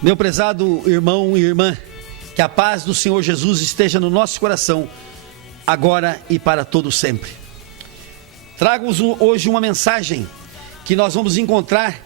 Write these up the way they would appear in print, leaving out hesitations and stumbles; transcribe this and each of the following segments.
Meu prezado irmão e irmã, que a paz do Senhor Jesus esteja no nosso coração, agora e para todo sempre. Trago-vos hoje uma mensagem que nós vamos encontrar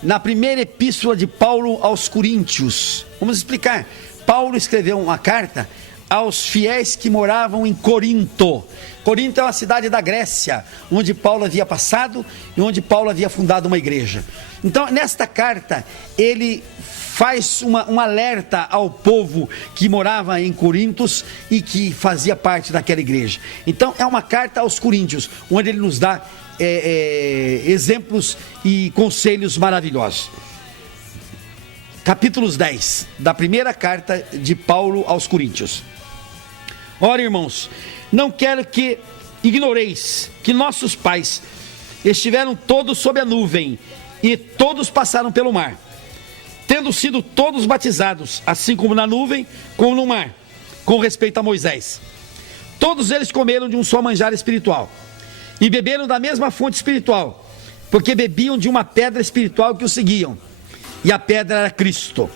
na primeira epístola de Paulo aos Coríntios. Vamos explicar. Paulo escreveu uma carta aos fiéis que moravam em Corinto. Corinto é uma cidade da Grécia, onde Paulo havia passado e onde Paulo havia fundado uma igreja. Então, nesta carta, ele faz um alerta ao povo que morava em Corintos e que fazia parte daquela igreja. Então, é uma carta aos coríntios, onde ele nos dá exemplos e conselhos maravilhosos. Capítulos 10 da primeira carta de Paulo aos Coríntios. Ora, irmãos, não quero que ignoreis que nossos pais estiveram todos sob a nuvem e todos passaram pelo mar, tendo sido todos batizados, assim como na nuvem, como no mar, com respeito a Moisés. Todos eles comeram de um só manjar espiritual e beberam da mesma fonte espiritual, porque bebiam de uma pedra espiritual que os seguiam, e a pedra era Cristo.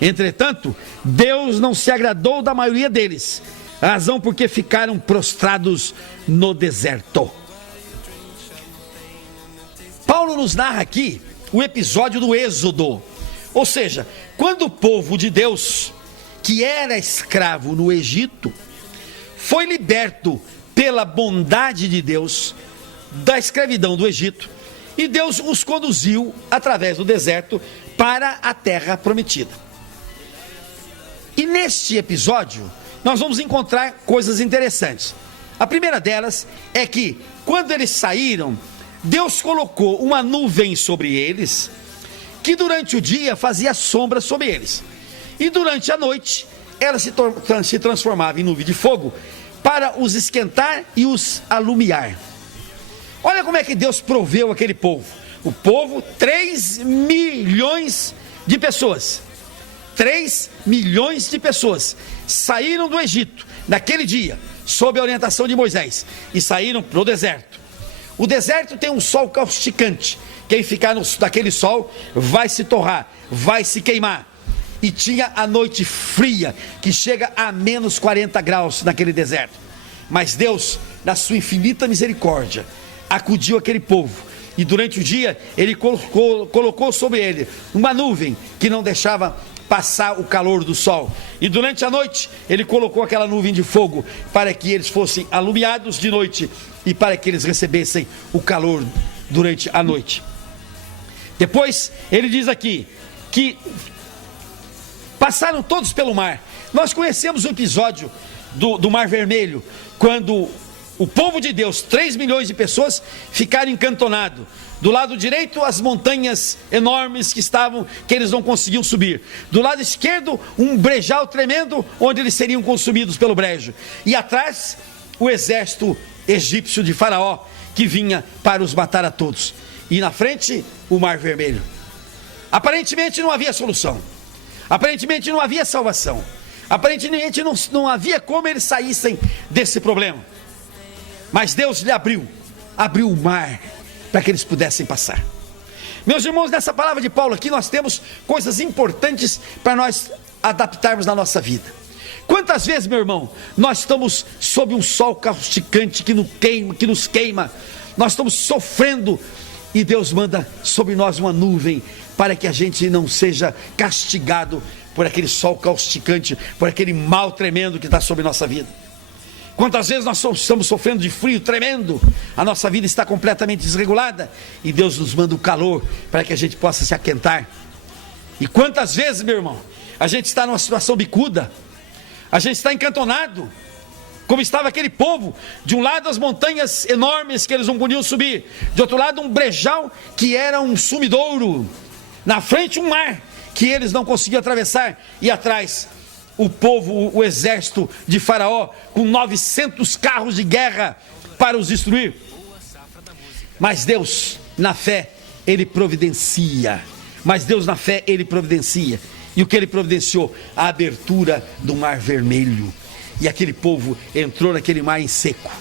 Entretanto, Deus não se agradou da maioria deles, razão porque ficaram prostrados no deserto. Paulo nos narra aqui o episódio do Êxodo, ou seja, quando o povo de Deus, que era escravo no Egito, foi liberto pela bondade de Deus da escravidão do Egito, e Deus os conduziu através do deserto para a terra prometida. E neste episódio nós vamos encontrar coisas interessantes. A primeira delas é que quando eles saíram, Deus colocou uma nuvem sobre eles, que durante o dia fazia sombra sobre eles, e durante a noite ela se transformava em nuvem de fogo para os esquentar e os alumiar. Olha como é que Deus proveu aquele povo. O povo, 3 milhões de pessoas. 3 milhões de pessoas saíram do Egito naquele dia, sob a orientação de Moisés, e saíram para o deserto. O deserto tem um sol causticante. Quem ficar naquele sol vai se torrar, vai se queimar. E tinha a noite fria, que chega a menos 40 graus naquele deserto. Mas Deus, na sua infinita misericórdia, acudiu aquele povo, e durante o dia ele colocou sobre ele uma nuvem que não deixava passar o calor do sol, e durante a noite ele colocou aquela nuvem de fogo para que eles fossem alumiados de noite e para que eles recebessem o calor durante a noite. Depois ele diz aqui que passaram todos pelo mar. Nós conhecemos o episódio do Mar Vermelho, quando o povo de Deus, 3 milhões de pessoas, ficaram encantonados. Do lado direito, as montanhas enormes que eles não conseguiam subir. Do lado esquerdo, um brejal tremendo, onde eles seriam consumidos pelo brejo. E atrás, o exército egípcio de Faraó, que vinha para os matar a todos. E na frente, o Mar Vermelho. Aparentemente não havia solução. Aparentemente não havia salvação. Aparentemente não havia como eles saíssem desse problema. Mas Deus lhe abriu o mar para que eles pudessem passar. Meus irmãos, nessa palavra de Paulo aqui nós temos coisas importantes para nós adaptarmos na nossa vida. Quantas vezes, meu irmão, nós estamos sob um sol causticante que nos queima, nós estamos sofrendo, e Deus manda sobre nós uma nuvem para que a gente não seja castigado por aquele sol causticante, por aquele mal tremendo que está sobre nossa vida. Quantas vezes nós estamos sofrendo de frio tremendo, a nossa vida está completamente desregulada, e Deus nos manda o calor para que a gente possa se aquentar. E quantas vezes, meu irmão, a gente está numa situação bicuda, a gente está encantonado, como estava aquele povo, de um lado as montanhas enormes que eles não podiam subir, de outro lado um brejal que era um sumidouro, na frente um mar que eles não conseguiam atravessar, e atrás o povo, o exército de Faraó, com 900 carros de guerra para os destruir. Mas Deus, na fé, Ele providencia. E o que Ele providenciou? A abertura do Mar Vermelho. E aquele povo entrou naquele mar em seco,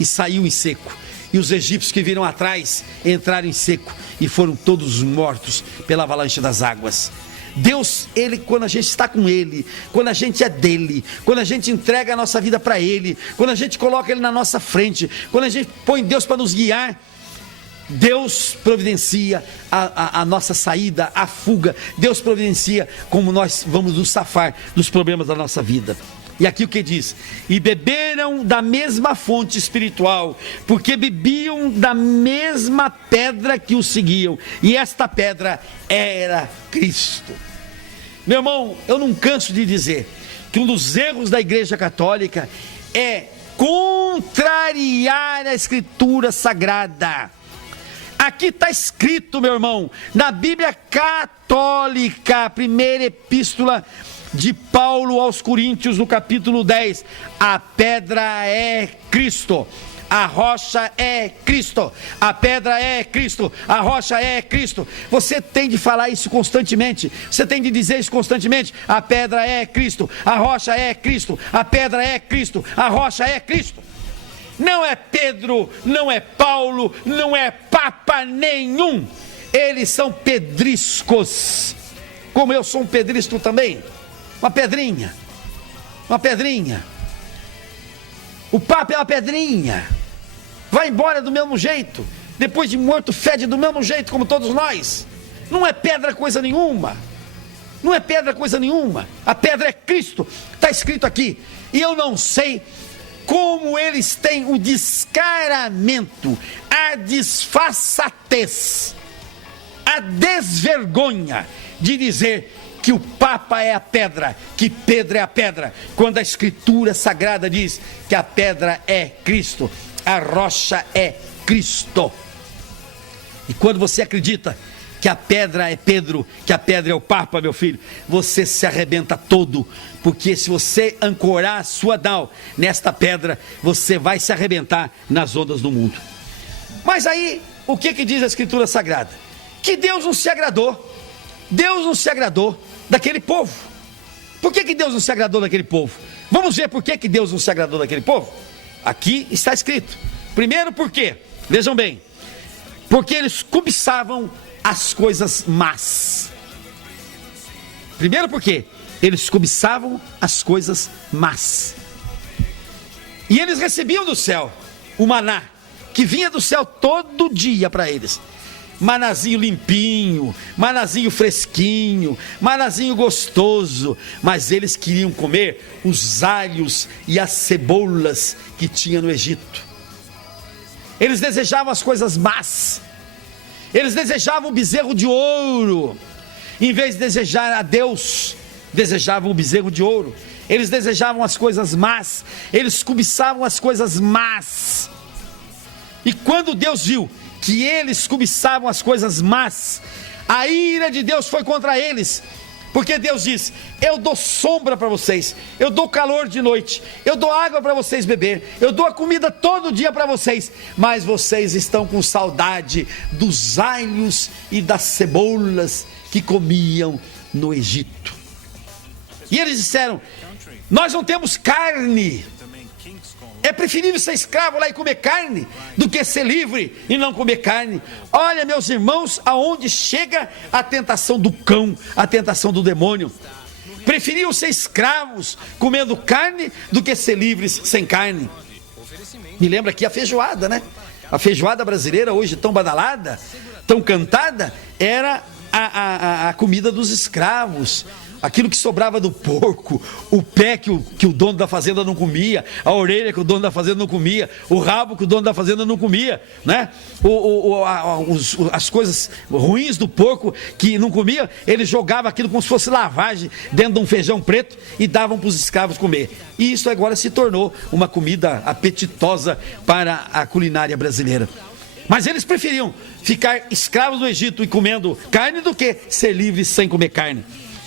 e saiu em seco. E os egípcios que viram atrás entraram em seco, e foram todos mortos pela avalanche das águas. Deus, quando a gente está com Ele, quando a gente é dele, quando a gente entrega a nossa vida para Ele, quando a gente coloca Ele na nossa frente, quando a gente põe Deus para nos guiar, Deus providencia a nossa saída, a fuga. Deus providencia como nós vamos nos safar dos problemas da nossa vida. E aqui o que diz? E beberam da mesma fonte espiritual, porque bebiam da mesma pedra que os seguiam, e esta pedra era Cristo. Meu irmão, eu não canso de dizer que um dos erros da Igreja Católica é contrariar a Escritura Sagrada. Aqui está escrito, meu irmão, na Bíblia Católica, primeira epístola de Paulo aos Coríntios, no capítulo 10, a pedra é Cristo, a rocha é Cristo, a pedra é Cristo, a rocha é Cristo. Você tem de falar isso constantemente, você tem de dizer isso constantemente: a pedra é Cristo, a rocha é Cristo, a pedra é Cristo, a rocha é Cristo. Não é Pedro, não é Paulo, não é Papa nenhum, eles são pedriscos, como eu sou um pedrisco também. Uma pedrinha. O Papa é uma pedrinha. Vai embora do mesmo jeito. Depois de morto, fede do mesmo jeito, como todos nós. Não é pedra coisa nenhuma. A pedra é Cristo. Está escrito aqui. E eu não sei como eles têm o descaramento, a disfarçatez, a desvergonha de dizer que o Papa é a pedra, que Pedro é a pedra, quando a Escritura Sagrada diz que a pedra é Cristo, a rocha é Cristo. E quando você acredita que a pedra é Pedro, que a pedra é o Papa, meu filho, você se arrebenta todo, porque se você ancorar a sua nau nesta pedra, você vai se arrebentar nas ondas do mundo. Mas aí, o que diz a Escritura Sagrada? Que Deus não se agradou daquele povo. Por que Deus não se agradou daquele povo? Vamos ver por que Deus não se agradou daquele povo? Aqui está escrito. Primeiro, por quê? Vejam bem. Porque eles cobiçavam as coisas más. Primeiro, porque eles cobiçavam as coisas más. E eles recebiam do céu o maná, que vinha do céu todo dia para eles. Manazinho limpinho, manazinho fresquinho, manazinho gostoso, mas eles queriam comer os alhos e as cebolas que tinha no Egito. Eles desejavam as coisas más, eles desejavam o bezerro de ouro, em vez de desejar a Deus, desejavam o bezerro de ouro. Eles desejavam as coisas más, eles cobiçavam as coisas más. E quando Deus viu que eles cobiçavam as coisas más, a ira de Deus foi contra eles, porque Deus diz: eu dou sombra para vocês, eu dou calor de noite, eu dou água para vocês beber, eu dou a comida todo dia para vocês, mas vocês estão com saudade dos alhos e das cebolas que comiam no Egito. E eles disseram: nós não temos carne. É preferível ser escravo lá e comer carne do que ser livre e não comer carne. Olha, meus irmãos, aonde chega a tentação do cão, a tentação do demônio. Preferiam ser escravos comendo carne do que ser livres sem carne. Me lembra aqui a feijoada, né? A feijoada brasileira, hoje tão badalada, tão cantada, era a comida dos escravos. Aquilo que sobrava do porco, o pé que o dono da fazenda não comia, a orelha que o dono da fazenda não comia, o rabo que o dono da fazenda não comia, né? As coisas ruins do porco que não comia, ele jogava aquilo como se fosse lavagem dentro de um feijão preto e davam para os escravos comer. E isso agora se tornou uma comida apetitosa para a culinária brasileira. Mas eles preferiam ficar escravos do Egito e comendo carne do que ser livres sem comer carne.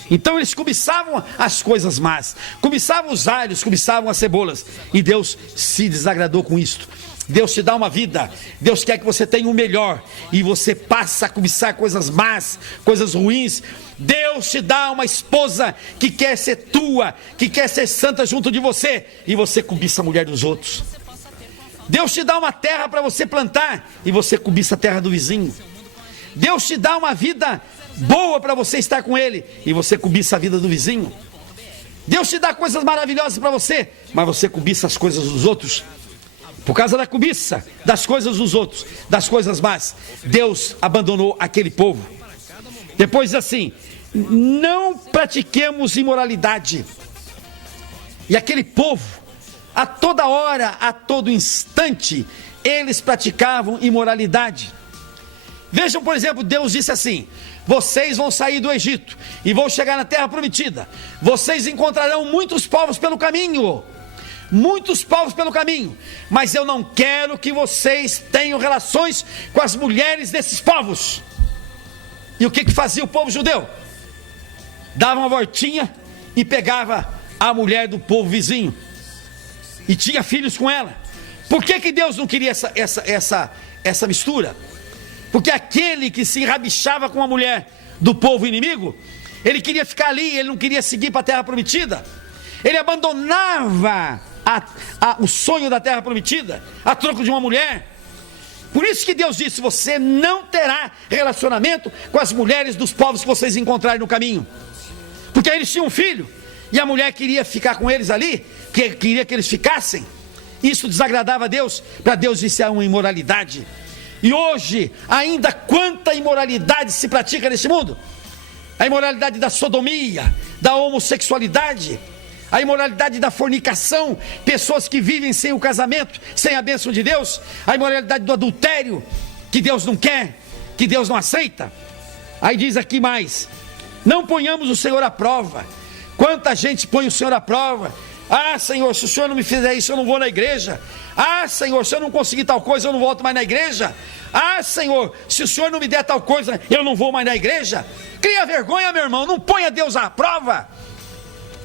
Então eles cobiçavam as coisas más, cobiçavam os alhos, cobiçavam as cebolas, e Deus se desagradou com isto. Deus te dá uma vida, Deus quer que você tenha o melhor, e você passa a cobiçar coisas más, coisas ruins. Deus te dá uma esposa que quer ser tua, que quer ser santa junto de você, e você cobiça a mulher dos outros. Deus te dá uma terra para você plantar, e você cobiça a terra do vizinho. Deus te dá uma vida boa para você estar com ele e você cobiça a vida do vizinho. Deus te dá coisas maravilhosas para você, mas você cobiça as coisas dos outros. Por causa da cobiça das coisas dos outros, das coisas más, Deus abandonou aquele povo. Depois diz assim: não pratiquemos imoralidade. E aquele povo, a toda hora, a todo instante, eles praticavam imoralidade. Vejam, por exemplo, Deus disse assim: vocês vão sair do Egito e vão chegar na terra prometida. Vocês encontrarão muitos povos pelo caminho. Muitos povos pelo caminho. Mas eu não quero que vocês tenham relações com as mulheres desses povos. E o que fazia o povo judeu? Dava uma voltinha e pegava a mulher do povo vizinho e tinha filhos com ela. Por que Deus não queria essa mistura? Porque aquele que se enrabixava com a mulher do povo inimigo, ele queria ficar ali, ele não queria seguir para a terra prometida. Ele abandonava o sonho da terra prometida a troco de uma mulher. Por isso que Deus disse: você não terá relacionamento com as mulheres dos povos que vocês encontrarem no caminho. Porque eles tinham um filho e a mulher queria ficar com eles ali, queria que eles ficassem. Isso desagradava a Deus. Para Deus isso é uma imoralidade. E hoje ainda quanta imoralidade se pratica nesse mundo. A imoralidade da sodomia, da homossexualidade, a imoralidade da fornicação, pessoas que vivem sem o casamento, sem a bênção de Deus, a imoralidade do adultério, que Deus não quer, que Deus não aceita. Aí diz aqui mais: não ponhamos o Senhor à prova. Quanta gente põe o Senhor à prova. Ah, Senhor, se o Senhor não me fizer isso, eu não vou na igreja. Ah, Senhor, se eu não conseguir tal coisa, eu não volto mais na igreja. Ah, Senhor, se o Senhor não me der tal coisa, eu não vou mais na igreja. Cria vergonha, meu irmão, não ponha Deus à prova.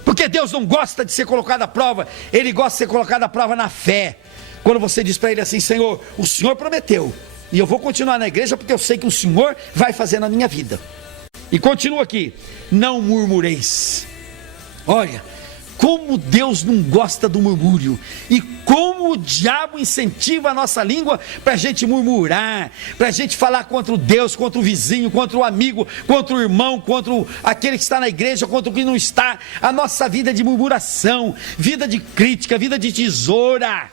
Porque Deus não gosta de ser colocado à prova. Ele gosta de ser colocado à prova na fé. Quando você diz para ele assim: Senhor, o Senhor prometeu, e eu vou continuar na igreja porque eu sei que o Senhor vai fazer na minha vida. E continua aqui: não murmureis. Olha, como Deus não gosta do murmúrio, e como o diabo incentiva a nossa língua para a gente murmurar, para a gente falar contra o Deus, contra o vizinho, contra o amigo, contra o irmão, contra aquele que está na igreja, contra o que não está. A nossa vida é de murmuração, vida de crítica, vida de tesoura.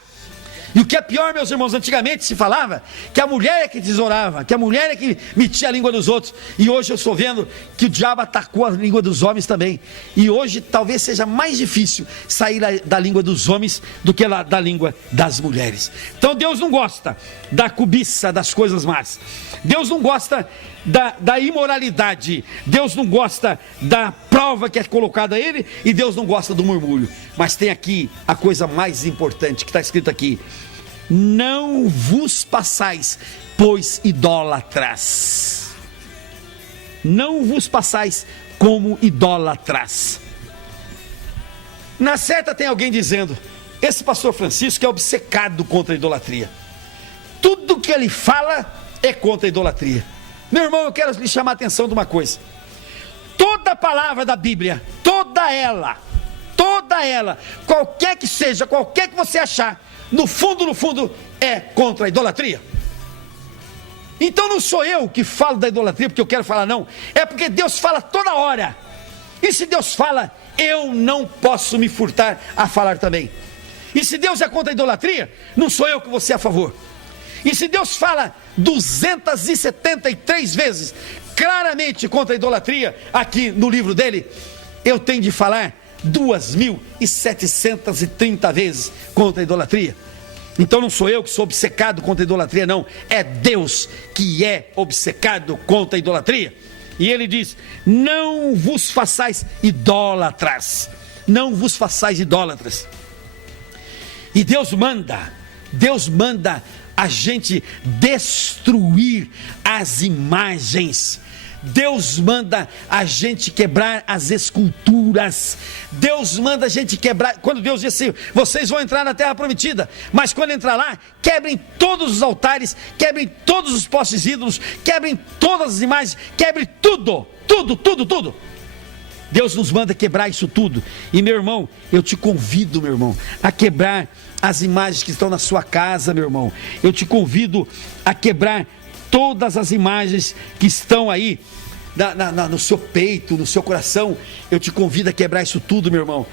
E o que é pior, meus irmãos, antigamente se falava que a mulher é que tesourava, que a mulher é que metia a língua dos outros. E hoje eu estou vendo que o diabo atacou a língua dos homens também. E hoje talvez seja mais difícil sair da língua dos homens do que da língua das mulheres. Então Deus não gosta da cobiça, das coisas más. Deus não gosta da imoralidade. Deus não gosta da prova que é colocada a ele, e Deus não gosta do murmúrio. Mas tem aqui a coisa mais importante que está escrito aqui: não vos passais, pois idólatras. Não vos passais como idólatras. Na certa tem alguém dizendo: esse pastor Francisco é obcecado contra a idolatria. Tudo que ele fala é contra a idolatria. Meu irmão, eu quero lhe chamar a atenção de uma coisa: toda palavra da Bíblia, toda ela, qualquer que seja, qualquer que você achar, no fundo, é contra a idolatria. Então não sou eu que falo da idolatria porque eu quero falar, não. É porque Deus fala toda hora. E se Deus fala, eu não posso me furtar a falar também. E se Deus é contra a idolatria, não sou eu que vou ser a favor. E se Deus fala 273 vezes claramente contra a idolatria aqui no livro dele, eu tenho de falar 2.730 vezes contra a idolatria. Então não sou eu que sou obcecado contra a idolatria, não. É Deus que é obcecado contra a idolatria. E ele diz: não vos façais idólatras. Não vos façais idólatras. E Deus manda a gente destruir as imagens. Deus manda a gente quebrar as esculturas. Deus manda a gente quebrar. Quando Deus diz assim: vocês vão entrar na terra prometida, mas quando entrar lá, quebrem todos os altares, quebrem todos os postes ídolos, quebrem todas as imagens, quebrem tudo. Deus nos manda quebrar isso tudo. E meu irmão, eu te convido, meu irmão, a quebrar as imagens que estão na sua casa, meu irmão. Eu te convido a quebrar todas as imagens que estão aí no seu peito, no seu coração, eu te convido a quebrar isso tudo, meu irmão.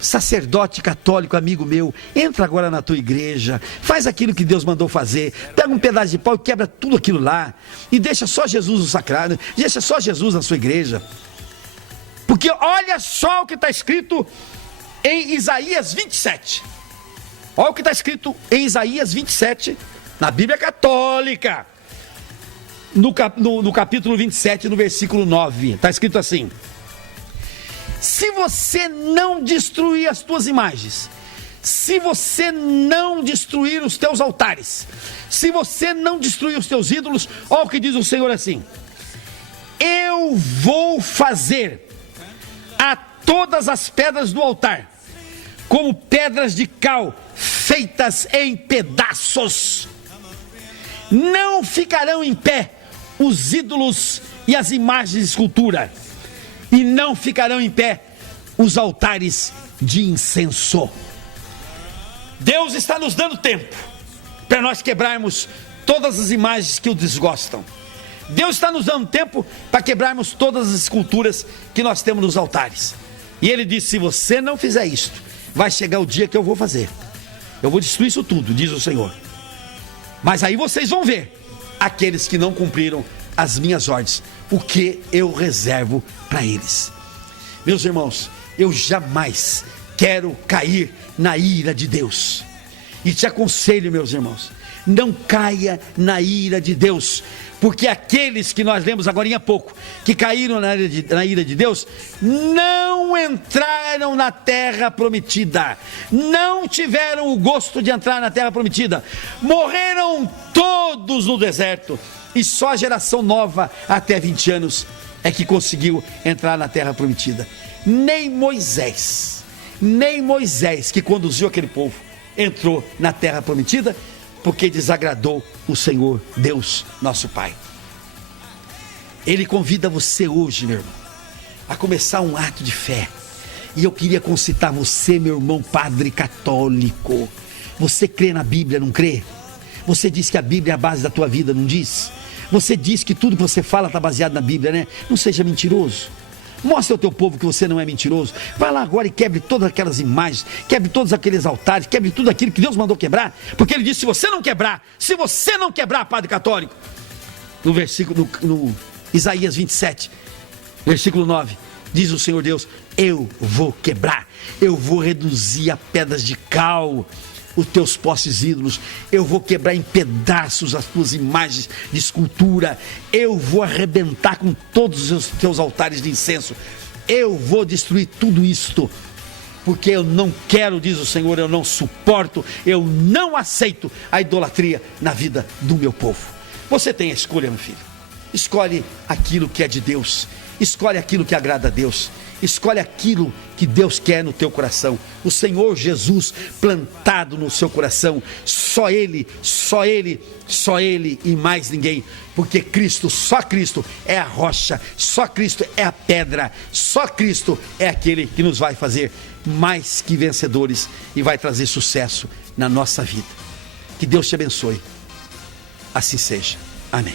Sacerdote católico, amigo meu, entra agora na tua igreja, faz aquilo que Deus mandou fazer, pega um pedaço de pau e quebra tudo aquilo lá, e deixa só Jesus no sacrário, deixa só Jesus na sua igreja, porque olha só o que está escrito em Isaías 27, olha o que está escrito em Isaías 27, na Bíblia Católica, no capítulo 27, no versículo 9, está escrito assim: se você não destruir as tuas imagens, se você não destruir os teus altares, se você não destruir os teus ídolos, olha o que diz o Senhor assim: eu vou fazer a todas as pedras do altar como pedras de cal feitas em pedaços. Não ficarão em pé os ídolos e as imagens de escultura, e não ficarão em pé os altares de incenso. Deus está nos dando tempo para nós quebrarmos todas as imagens que o desgostam. Deus está nos dando tempo para quebrarmos todas as esculturas que nós temos nos altares. E Ele disse: se você não fizer isto, vai chegar o dia que eu vou fazer. Eu vou destruir isso tudo, diz o Senhor. Mas aí vocês vão ver aqueles que não cumpriram as minhas ordens, o que eu reservo para eles. Meus irmãos, eu jamais quero cair na ira de Deus, e te aconselho, meus irmãos, não caia na ira de Deus, porque aqueles que nós lemos agora há pouco, que caíram na ira de Deus, não entraram na terra prometida, não tiveram o gosto de entrar na terra prometida, morreram todos no deserto, e só a geração nova, até 20 anos, é que conseguiu entrar na terra prometida. Nem Moisés, que conduziu aquele povo, entrou na terra prometida, porque desagradou o Senhor Deus, nosso Pai. Ele convida você hoje, meu irmão, a começar um ato de fé. E eu queria concitar você, meu irmão padre católico. Você crê na Bíblia, não crê? Você diz que a Bíblia é a base da tua vida, não diz? Você diz que tudo que você fala está baseado na Bíblia, né? Não seja mentiroso. Mostra ao teu povo que você não é mentiroso. Vai lá agora e quebre todas aquelas imagens, quebre todos aqueles altares, quebre tudo aquilo que Deus mandou quebrar, porque Ele disse: se você não quebrar, padre católico, no Isaías 27, versículo 9, diz o Senhor Deus: eu vou quebrar, eu vou reduzir a pedras de cal os teus postes ídolos, eu vou quebrar em pedaços as tuas imagens de escultura, eu vou arrebentar com todos os teus altares de incenso, eu vou destruir tudo isto, porque eu não quero, diz o Senhor, eu não suporto, eu não aceito a idolatria na vida do meu povo. Você tem a escolha, meu filho. Escolhe aquilo que é de Deus, escolhe aquilo que agrada a Deus, escolhe aquilo que Deus quer no teu coração. O Senhor Jesus plantado no seu coração, só Ele e mais ninguém, porque Cristo, só Cristo é a rocha, só Cristo é a pedra, só Cristo é aquele que nos vai fazer mais que vencedores e vai trazer sucesso na nossa vida. Que Deus te abençoe. Assim seja. Amém.